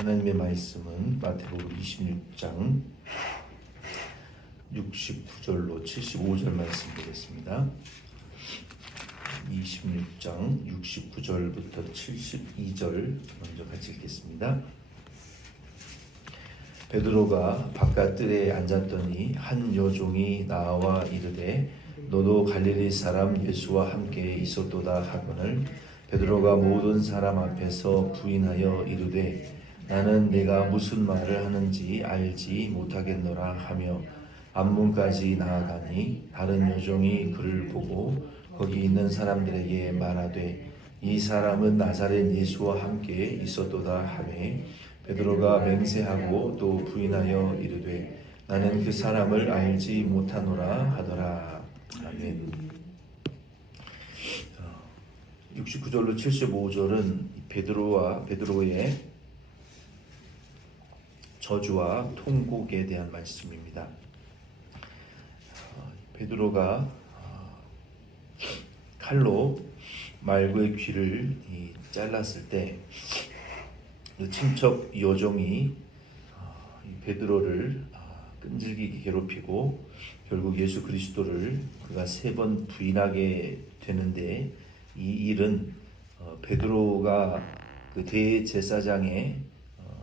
하나님의 말씀은 마태복음 26장 69절로 75절 말씀 되겠습니다. 26장 69절부터 72절 먼저 같이 읽겠습니다. 베드로가 바깥 뜰에 앉았더니 한 여종이 나와 이르되 너도 갈릴리 사람 예수와 함께 있었도다 하거늘 베드로가 모든 사람 앞에서 부인하여 이르되 나는 내가 무슨 말을 하는지 알지 못하겠노라 하며 앞문까지 나아가니 다른 여종이 그를 보고 거기 있는 사람들에게 말하되 이 사람은 나사렛 예수와 함께 있었도다 하매 베드로가 맹세하고 또 부인하여 이르되 나는 그 사람을 알지 못하노라 하더라. 아멘. 69절로 75절은 베드로의 저주와 통곡에 대한 말씀입니다. 베드로가 칼로 말구의 귀를 잘랐을 때 친척 여종이 베드로를 끈질기게 괴롭히고 결국 예수 그리스도를 그가 3번 부인하게 되는데 이 일은 베드로가 그 대제사장의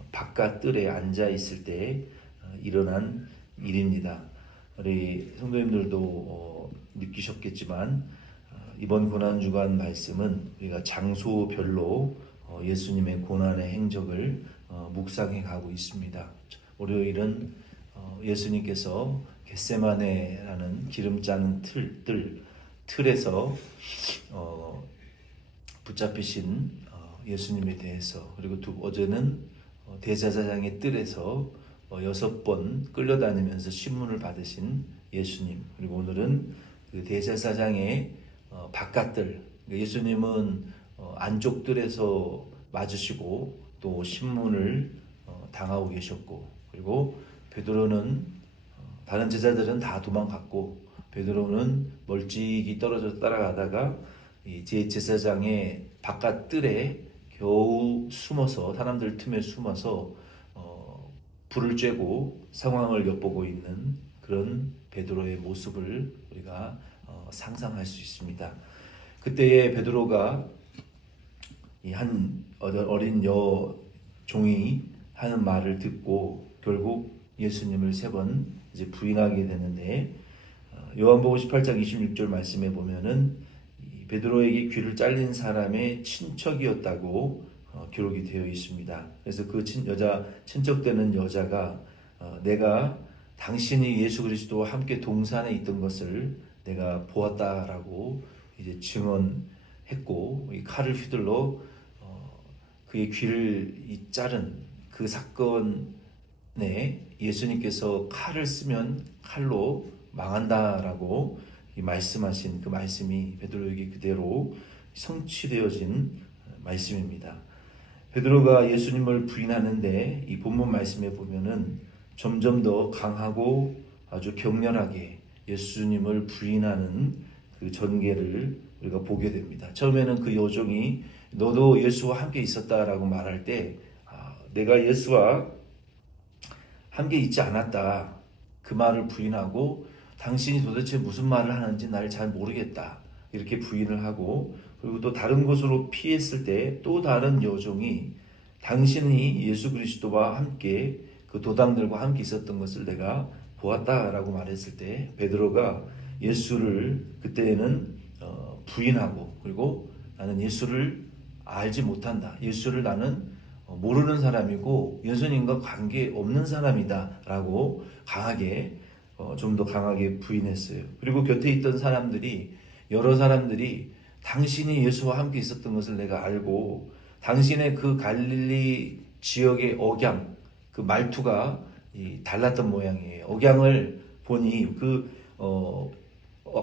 바깥 뜰에 앉아 있을 때 일어난 일입니다. 우리 성도님들도 느끼셨겠지만 이번 고난주간 말씀은 우리가 장소별로 예수님의 고난의 행적을 묵상해 가고 있습니다. 월요일은 예수님께서 겟세마네라는 기름 짜는 틀에서 붙잡히신 예수님에 대해서, 그리고 어제는 대제사장의 뜰에서 6번 끌려다니면서 신문을 받으신 예수님, 그리고 오늘은 그 대제사장의 바깥뜰, 예수님은 안쪽 뜰에서 맞으시고 또 신문을 당하고 계셨고, 그리고 베드로는 다른 제자들은 다 도망갔고 베드로는 멀찍이 떨어져 따라가다가 이 제사장의 바깥 뜰에 겨우 숨어서, 사람들 틈에 숨어서 불을 쬐고 상황을 엿보고 있는 그런 베드로의 모습을 우리가 상상할 수 있습니다. 그때의 베드로가 이 한 어린 여종이 하는 말을 듣고 결국 예수님을 3번 이제 부인하게 되는데, 요한복음 18장 26절 말씀에 보면은 베드로에게 귀를 잘린 사람의 친척이었다고 기록이 되어 있습니다. 그래서 그 친척되는 여자가 내가 당신이 예수 그리스도와 함께 동산에 있던 것을 내가 보았다라고 이제 증언했고, 이 칼을 휘둘러 그의 귀를 자른 그 사건에 예수님께서 칼을 쓰면 칼로 망한다라고 말씀하신 그 말씀이 베드로에게 그대로 성취되어진 말씀입니다. 베드로가 예수님을 부인하는데 이 본문 말씀에 보면은 점점 더 강하고 아주 격렬하게 예수님을 부인하는 그 전개를 우리가 보게 됩니다. 처음에는 그 여종이 너도 예수와 함께 있었다라고 말할 때 내가 예수와 함께 있지 않았다, 그 말을 부인하고 당신이 도대체 무슨 말을 하는지 날 잘 모르겠다 이렇게 부인을 하고, 그리고 또 다른 곳으로 피했을 때 또 다른 여종이 당신이 예수 그리스도와 함께 그 도당들과 함께 있었던 것을 내가 보았다라고 말했을 때 베드로가 예수를 그때는 부인하고, 그리고 나는 예수를 알지 못한다, 예수를 나는 모르는 사람이고 예수님과 관계 없는 사람이다 라고 강하게 좀 더 강하게 부인했어요. 그리고 곁에 있던 사람들이, 여러 사람들이 당신이 예수와 함께 있었던 것을 내가 알고 당신의 그 갈릴리 지역의 억양, 그 말투가 달랐던 모양이에요. 억양을 보니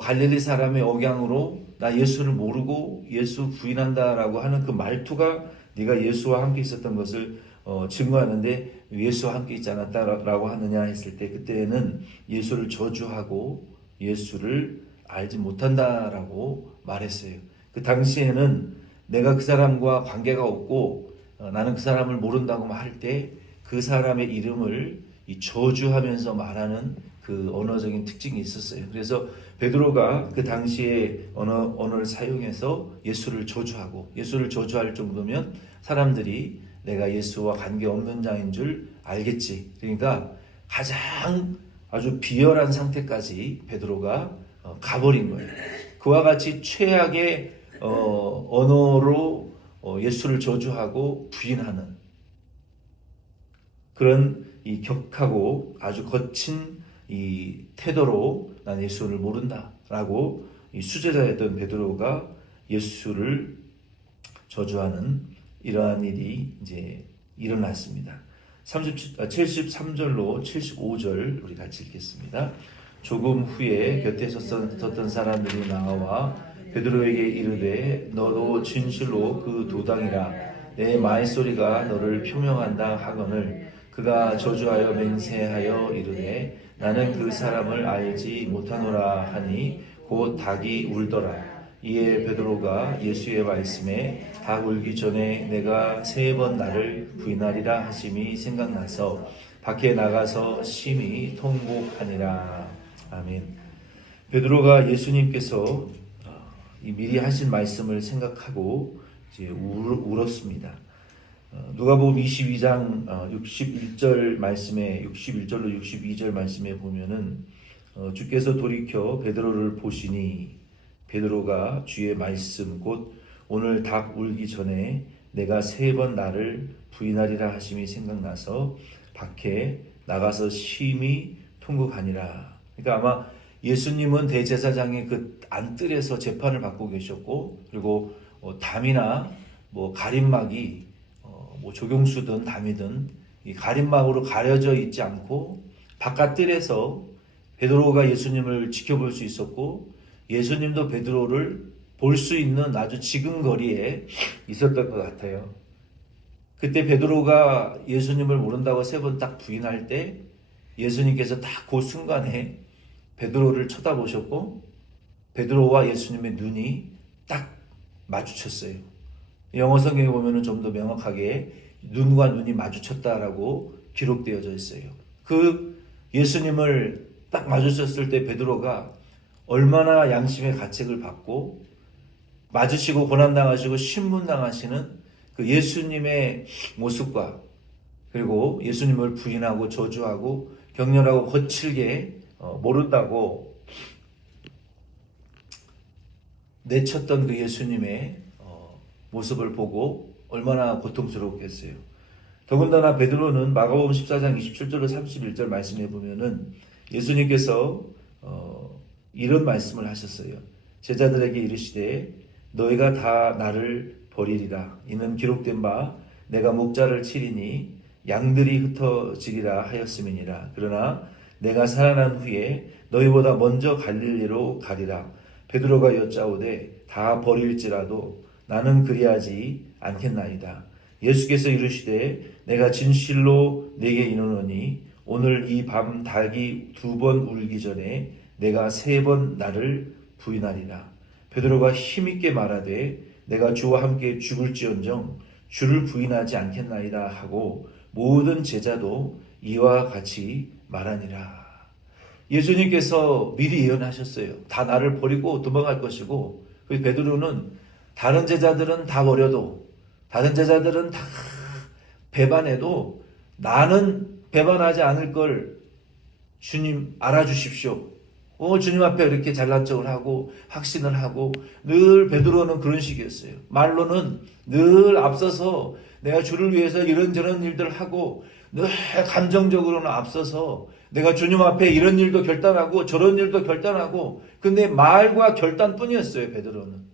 갈릴리 사람의 억양으로 나 예수를 모르고 예수 부인한다라고 하는 그 말투가 네가 예수와 함께 있었던 것을 증거하는데 예수와 함께 있지 않았다라고 하느냐 했을 때, 그때는 예수를 저주하고 예수를 알지 못한다라고 말했어요. 그 당시에는 내가 그 사람과 관계가 없고 나는 그 사람을 모른다고 할 때 그 사람의 이름을 이 저주하면서 말하는 그 언어적인 특징이 있었어요. 그래서 베드로가 그 당시에 언어를 사용해서 예수를 저주할 정도면 사람들이 내가 예수와 관계없는 자인 줄 알겠지. 그러니까 가장 아주 비열한 상태까지 베드로가 가버린 거예요. 그와 같이 최악의 언어로 예수를 저주하고 부인하는 그런 이 격하고 아주 거친 이 태도로 난 예수를 모른다라고 이 수제자였던 베드로가 예수를 저주하는 이러한 일이 이제 일어났습니다. 73절로 75절 우리 같이 읽겠습니다. 조금 후에 곁에 섰던 사람들이 나와 베드로에게 이르되 너도 진실로 그 도당이라 내 말소리가 너를 표명한다 하거늘 그가 저주하여 맹세하여 이르되 나는 그 사람을 알지 못하노라 하니 곧 닭이 울더라. 이에 베드로가 예수의 말씀에 닭 울기 전에 내가 3번 나를 부인하리라 하심이 생각나서 밖에 나가서 심히 통곡하니라. 아멘. 베드로가 예수님께서 미리 하신 말씀을 생각하고 이제 울었습니다. 누가복음 22장 61절 말씀에 61절로 62절 말씀에 보면은 주께서 돌이켜 베드로를 보시니 베드로가 주의 말씀 곧 오늘 닭 울기 전에 내가 3번 나를 부인하리라 하심이 생각나서 밖에 나가서 심히 통곡하니라. 그러니까 아마 예수님은 대제사장의 그 안뜰에서 재판을 받고 계셨고 그리고 담이나 뭐 가림막이 뭐 조경수든 담이든 이 가림막으로 가려져 있지 않고 바깥 뜰에서 베드로가 예수님을 지켜볼 수 있었고 예수님도 베드로를 볼 수 있는 아주 지근거리에 있었던 것 같아요. 그때 베드로가 예수님을 모른다고 3번 딱 부인할 때 예수님께서 딱 그 순간에 베드로를 쳐다보셨고 베드로와 예수님의 눈이 딱 마주쳤어요. 영어 성경에 보면은 좀 더 명확하게 눈과 눈이 마주쳤다라고 기록되어져 있어요. 그 예수님을 딱 마주쳤을 때 베드로가 얼마나 양심의 가책을 받고 맞으시고 고난당하시고 신문당하시는 그 예수님의 모습과 그리고 예수님을 부인하고 저주하고 격렬하고 거칠게 모른다고 내쳤던 그 예수님의 모습을 보고 얼마나 고통스러웠겠어요. 더군다나 베드로는 마가복음 14장 27절로 31절 말씀해 보면은 예수님께서 이런 말씀을 하셨어요. 제자들에게 이르시되 너희가 다 나를 버리리라. 이는 기록된 바 내가 목자를 치리니 양들이 흩어지리라 하였음이니라. 그러나 내가 살아난 후에 너희보다 먼저 갈릴리로 가리라. 베드로가 여짜오되 다 버릴지라도 나는 그리하지 않겠나이다. 예수께서 이르시되 내가 진실로 네게 이르노니 오늘 이 밤 닭이 2번 울기 전에 내가 3번 나를 부인하리라. 베드로가 힘있게 말하되 내가 주와 함께 죽을지언정 주를 부인하지 않겠나이다 하고 모든 제자도 이와 같이 말하니라. 예수님께서 미리 예언하셨어요. 다 나를 버리고 도망갈 것이고 베드로는 다른 제자들은 다 버려도 다른 제자들은 다 배반해도 나는 배반하지 않을 걸 주님 알아주십시오. 주님 앞에 이렇게 잘난 척을 하고 확신을 하고 늘 베드로는 그런 식이었어요. 말로는 늘 앞서서 내가 주를 위해서 이런저런 일들 하고 늘 감정적으로는 앞서서 내가 주님 앞에 이런 일도 결단하고 저런 일도 결단하고 근데 말과 결단뿐이었어요. 베드로는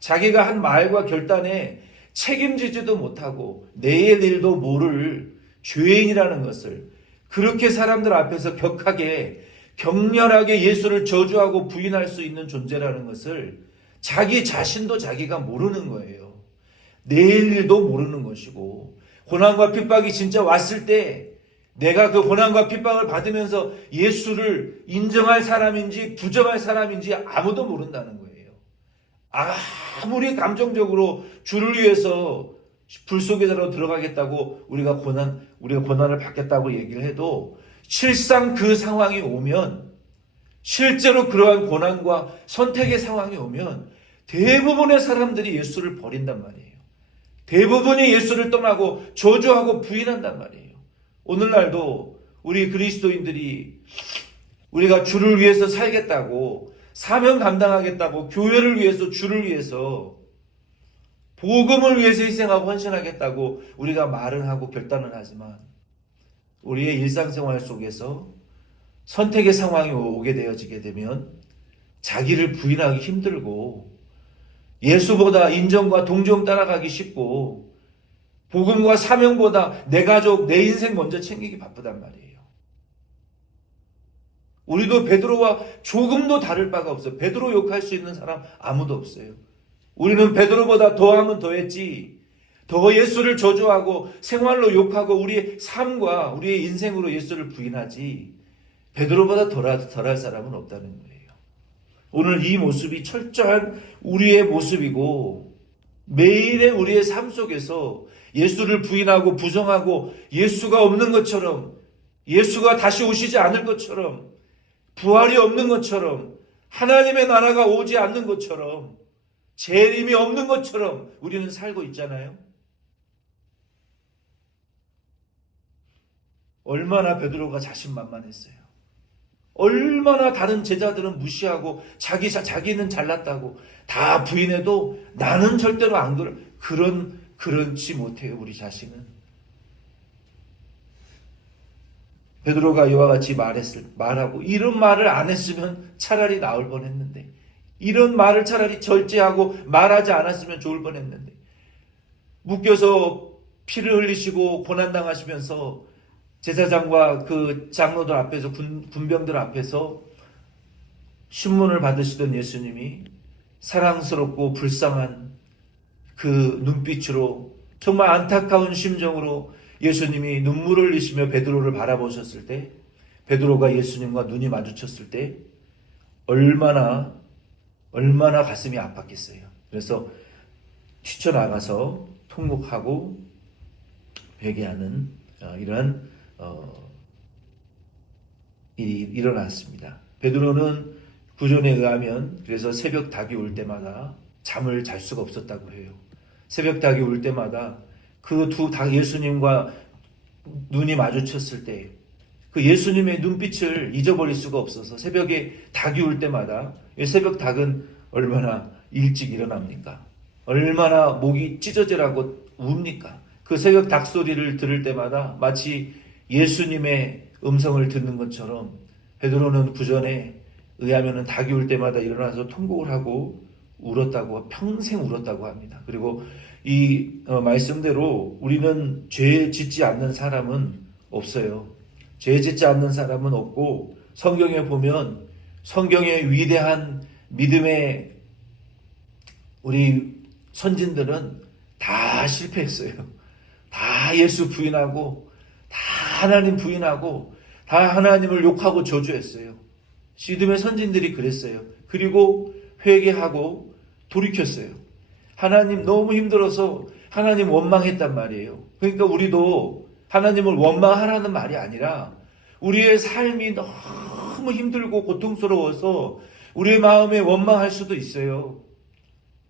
자기가 한 말과 결단에 책임지지도 못하고 내일 일도 모를 죄인이라는 것을 그렇게 사람들 앞에서 격하게 격렬하게 예수를 저주하고 부인할 수 있는 존재라는 것을 자기 자신도 자기가 모르는 거예요. 내일 일도 모르는 것이고 고난과 핍박이 진짜 왔을 때 내가 그 고난과 핍박을 받으면서 예수를 인정할 사람인지 부정할 사람인지 아무도 모른다는 거예요. 아무리 감정적으로 주를 위해서 불 속에로 들어가겠다고 우리가 고난을 받겠다고 얘기를 해도 실상 그 상황이 오면, 실제로 그러한 고난과 선택의 상황이 오면 대부분의 사람들이 예수를 버린단 말이에요. 대부분이 예수를 떠나고 저주하고 부인한단 말이에요. 오늘날도 우리 그리스도인들이 우리가 주를 위해서 살겠다고, 사명 감당하겠다고, 교회를 위해서, 주를 위해서, 복음을 위해서 희생하고 헌신하겠다고 우리가 말은 하고 결단은 하지만 우리의 일상생활 속에서 선택의 상황이 오게 되어지게 되면 자기를 부인하기 힘들고, 예수보다 인정과 동정 따라가기 쉽고, 복음과 사명보다 내 가족, 내 인생 먼저 챙기기 바쁘단 말이에요. 우리도 베드로와 조금도 다를 바가 없어요. 베드로 욕할 수 있는 사람 아무도 없어요. 우리는 베드로보다 더하면 더했지, 더 예수를 저주하고 생활로 욕하고 우리의 삶과 우리의 인생으로 예수를 부인하지, 베드로보다 덜할 사람은 없다는 거예요. 오늘 이 모습이 철저한 우리의 모습이고, 매일의 우리의 삶 속에서 예수를 부인하고 부정하고 예수가 없는 것처럼, 예수가 다시 오시지 않을 것처럼, 부활이 없는 것처럼, 하나님의 나라가 오지 않는 것처럼, 재림이 없는 것처럼 우리는 살고 있잖아요. 얼마나 베드로가 자신만만했어요. 얼마나 다른 제자들은 무시하고 자기는 잘났다고 다 부인해도 나는 절대로 안 그렇지 못해요. 우리 자신은. 베드로가 이와 같이 말하고 이런 말을 안 했으면 차라리 나을 뻔했는데, 이런 말을 차라리 절제하고 말하지 않았으면 좋을 뻔했는데, 묶여서 피를 흘리시고 고난당하시면서 제사장과 그 장로들 앞에서, 군병들 앞에서 신문을 받으시던 예수님이 사랑스럽고 불쌍한 그 눈빛으로, 정말 안타까운 심정으로 예수님이 눈물을 흘리시며 베드로를 바라보셨을 때, 베드로가 예수님과 눈이 마주쳤을 때 얼마나 가슴이 아팠겠어요. 그래서 튀쳐나가서 통곡하고 회개하는 이러한 일이 일어났습니다. 베드로는 구전에 의하면 그래서 새벽 닭이 울 때마다 잠을 잘 수가 없었다고 해요. 새벽 닭이 울 때마다 그 두 닭, 예수님과 눈이 마주쳤을 때 그 예수님의 눈빛을 잊어버릴 수가 없어서 새벽에 닭이 울 때마다, 새벽 닭은 얼마나 일찍 일어납니까? 얼마나 목이 찢어지라고 웁니까? 그 새벽 닭 소리를 들을 때마다 마치 예수님의 음성을 듣는 것처럼 베드로는 구전에 의하면 닭이 울 때마다 일어나서 통곡을 하고 울었다고, 평생 울었다고 합니다. 그리고 이 말씀대로 우리는 죄 짓지 않는 사람은 없어요. 죄 짓지 않는 사람은 없고, 성경에 보면 성경의 위대한 믿음의 우리 선진들은 다 실패했어요. 다 예수 부인하고, 다 하나님 부인하고, 다 하나님을 욕하고 저주했어요. 믿음의 선진들이 그랬어요. 그리고 회개하고 돌이켰어요. 하나님 너무 힘들어서 하나님 원망했단 말이에요. 그러니까 우리도 하나님을 원망하라는 말이 아니라 우리의 삶이 너무 힘들고 고통스러워서 우리의 마음에 원망할 수도 있어요.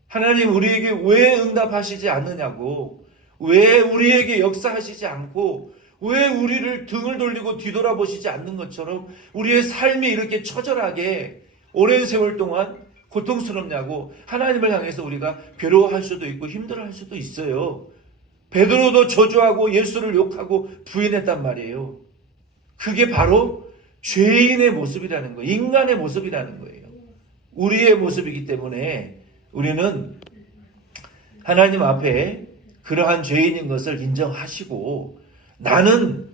하나님 우리에게 왜 응답하시지 않느냐고, 왜 우리에게 역사하시지 않고, 왜 우리를 등을 돌리고 뒤돌아보시지 않는 것처럼 우리의 삶이 이렇게 처절하게 오랜 세월 동안 고통스럽냐고 하나님을 향해서 우리가 괴로워할 수도 있고 힘들어할 수도 있어요. 베드로도 저주하고 예수를 욕하고 부인했단 말이에요. 그게 바로 죄인의 모습이라는 거예요. 인간의 모습이라는 거예요. 우리의 모습이기 때문에 우리는 하나님 앞에 그러한 죄인인 것을 인정하시고, 나는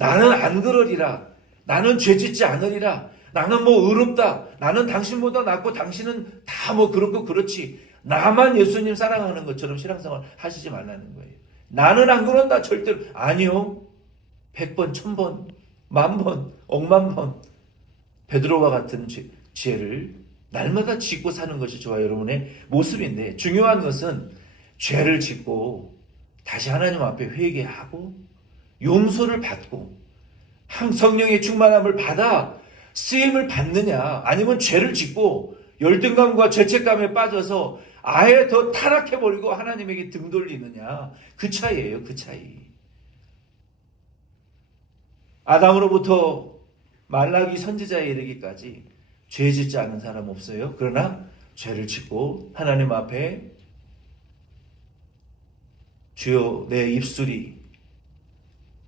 안 그러리라, 나는 죄짓지 않으리라, 나는 의롭다, 나는 당신보다 낫고 당신은 다 그렇고 그렇지, 나만 예수님 사랑하는 것처럼 신앙생활 하시지 말라는 거예요. 나는 안 그런다, 절대로. 아니요. 100번, 1000번, 10,000번, 억만 번 베드로와 같은 지혜를 날마다 짓고 사는 것이 저와 여러분의 모습인데, 중요한 것은 죄를 짓고 다시 하나님 앞에 회개하고 용서를 받고 성령의 충만함을 받아 쓰임을 받느냐, 아니면 죄를 짓고 열등감과 죄책감에 빠져서 아예 더 타락해버리고 하나님에게 등 돌리느냐, 그 차이예요. 그 차이. 아담으로부터 말라기 선지자에 이르기까지 죄 짓지 않은 사람 없어요. 그러나 죄를 짓고 하나님 앞에 주여, 내 입술이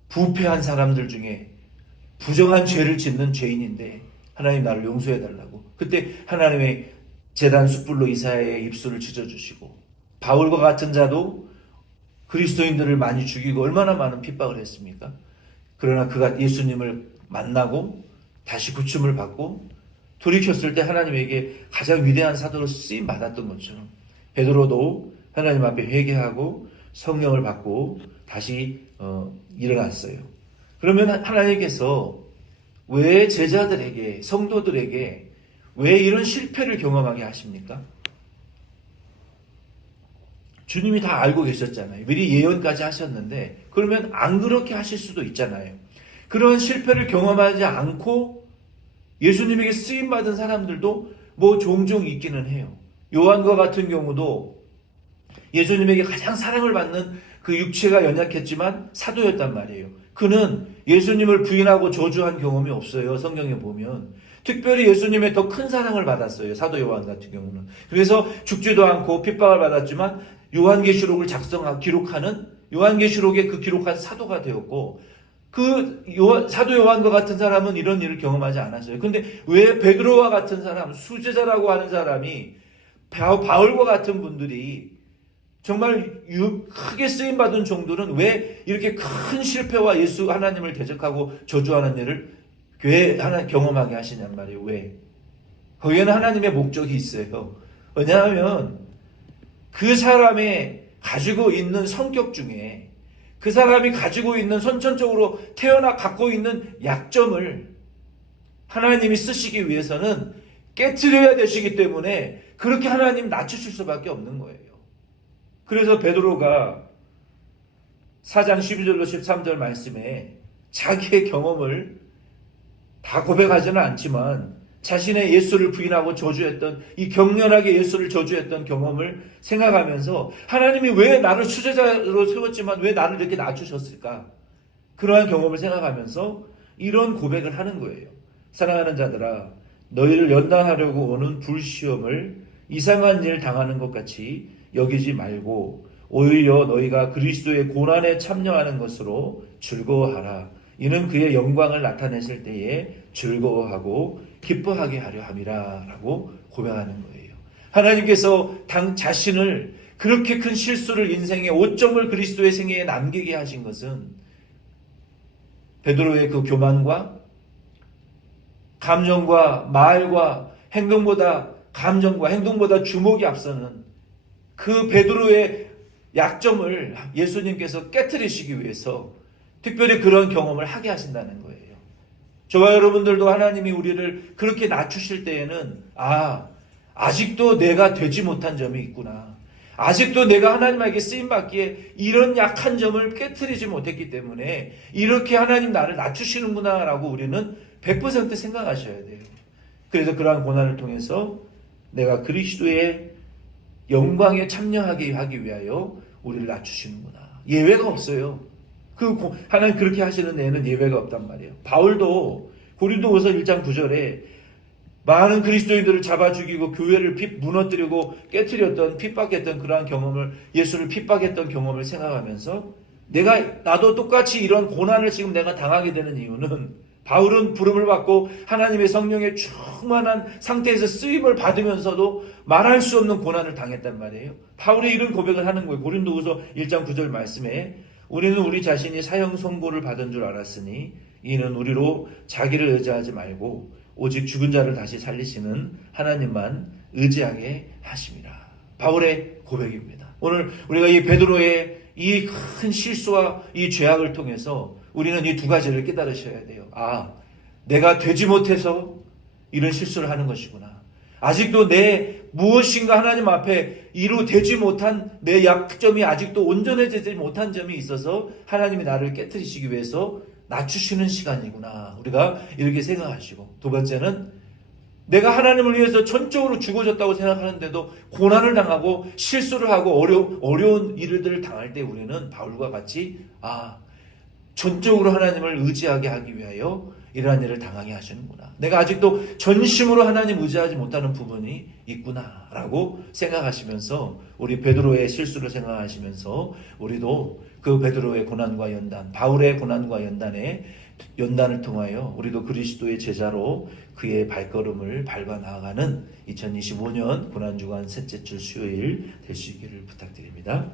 부패한 사람들 중에 부정한 죄를 짓는 죄인인데 하나님 나를 용서해달라고. 그때 하나님의 제단 숯불로 이사야의 입술을 찢어주시고, 바울과 같은 자도 그리스도인들을 많이 죽이고 얼마나 많은 핍박을 했습니까? 그러나 그가 예수님을 만나고 다시 구춤을 받고 돌이켰을 때 하나님에게 가장 위대한 사도로 쓰임 받았던 것처럼 베드로도 하나님 앞에 회개하고 성령을 받고 다시 일어났어요. 그러면 하나님께서 왜 제자들에게, 성도들에게 왜 이런 실패를 경험하게 하십니까? 주님이 다 알고 계셨잖아요. 미리 예언까지 하셨는데, 그러면 안 그렇게 하실 수도 있잖아요. 그런 실패를 경험하지 않고 예수님에게 쓰임받은 사람들도 뭐 종종 있기는 해요. 요한과 같은 경우도 예수님에게 가장 사랑을 받는 그 육체가 연약했지만 사도였단 말이에요. 그는 예수님을 부인하고 저주한 경험이 없어요. 성경에 보면. 특별히 예수님의 더 큰 사랑을 받았어요. 사도 요한 같은 경우는. 그래서 죽지도 않고 핍박을 받았지만 요한계시록을 기록하는, 요한계시록에 그 기록한 사도가 되었고, 사도 요한과 같은 사람은 이런 일을 경험하지 않았어요. 근데 왜 베드로와 같은 사람, 수제자라고 하는 사람이, 바울과 같은 분들이 정말 크게 쓰임받은 정도는 왜 이렇게 큰 실패와 예수 하나님을 대적하고 저주하는 일을 왜 하나 경험하게 하시냔 말이에요. 왜? 거기에는 하나님의 목적이 있어요. 왜냐하면 그 사람의 가지고 있는 성격 중에, 그 사람이 가지고 있는 선천적으로 갖고 있는 약점을 하나님이 쓰시기 위해서는 깨트려야 되시기 때문에 그렇게 하나님 낮추실 수밖에 없는 거예요. 그래서 베드로가 4장 12절로 13절 말씀에 자기의 경험을 다 고백하지는 않지만 자신의 예수를 부인하고 저주했던, 이 격렬하게 예수를 저주했던 경험을 생각하면서 하나님이 왜 나를 수제자로 세웠지만 왜 나를 이렇게 낮추셨을까? 그러한 경험을 생각하면서 이런 고백을 하는 거예요. 사랑하는 자들아, 너희를 연단하려고 오는 불시험을 이상한 일 당하는 것 같이 여기지 말고 오히려 너희가 그리스도의 고난에 참여하는 것으로 즐거워하라. 이는 그의 영광을 나타내실 때에 즐거워하고 기뻐하게 하려 함이라 라고 고백하는 거예요. 하나님께서 자신을 그렇게 큰 실수를, 인생의 오점을 그리스도의 생애에 남기게 하신 것은 베드로의 그 교만과 감정과 말과 행동보다 주목이 앞서는 그 베드로의 약점을 예수님께서 깨트리시기 위해서 특별히 그런 경험을 하게 하신다는 거예요. 저와 여러분들도 하나님이 우리를 그렇게 낮추실 때에는 아직도 내가 되지 못한 점이 있구나. 아직도 내가 하나님에게 쓰임받기에 이런 약한 점을 깨트리지 못했기 때문에 이렇게 하나님 나를 낮추시는구나 라고 우리는 100% 생각하셔야 돼요. 그래서 그러한 고난을 통해서 내가 그리스도의 영광에 참여하게 하기 위하여 우리를 낮추시는구나. 예외가 없어요. 하나님 그렇게 하시는 데에는 예외가 없단 말이에요. 바울도 고린도후서 1장 9절에 많은 그리스도인들을 잡아 죽이고 교회를 무너뜨리고 깨트렸던, 핍박했던 그러한 경험을, 예수를 핍박했던 경험을 생각하면서 나도 똑같이 이런 고난을 지금 내가 당하게 되는 이유는, 바울은 부름을 받고 하나님의 성령의 충만한 상태에서 쓰임을 받으면서도 말할 수 없는 고난을 당했단 말이에요. 바울이 이런 고백을 하는 거예요. 고린도후서 1장 9절 말씀에 우리는 우리 자신이 사형 선고를 받은 줄 알았으니 이는 우리로 자기를 의지하지 말고 오직 죽은 자를 다시 살리시는 하나님만 의지하게 하심이라. 바울의 고백입니다. 오늘 우리가 이 베드로의 이 큰 실수와 이 죄악을 통해서 우리는 이 두 가지를 깨달으셔야 돼요. 내가 되지 못해서 이런 실수를 하는 것이구나. 아직도 내 무엇인가 하나님 앞에 이루되지 못한 내 약점이 아직도 온전해지지 못한 점이 있어서 하나님이 나를 깨트리시기 위해서 낮추시는 시간이구나. 우리가 이렇게 생각하시고, 두 번째는 내가 하나님을 위해서 전적으로 죽어졌다고 생각하는데도 고난을 당하고 실수를 하고 어려운 일들을 당할 때 우리는 바울과 같이 전적으로 하나님을 의지하게 하기 위하여 이러한 일을 당하게 하시는구나. 내가 아직도 전심으로 하나님 의지하지 못하는 부분이 있구나라고 생각하시면서 우리 베드로의 실수를 생각하시면서 우리도 그 베드로의 고난과 연단, 바울의 고난과 연단을 통하여 우리도 그리스도의 제자로 그의 발걸음을 밟아 나아가는 2025년 고난주간 셋째 주 수요일 될 수 있기를 부탁드립니다.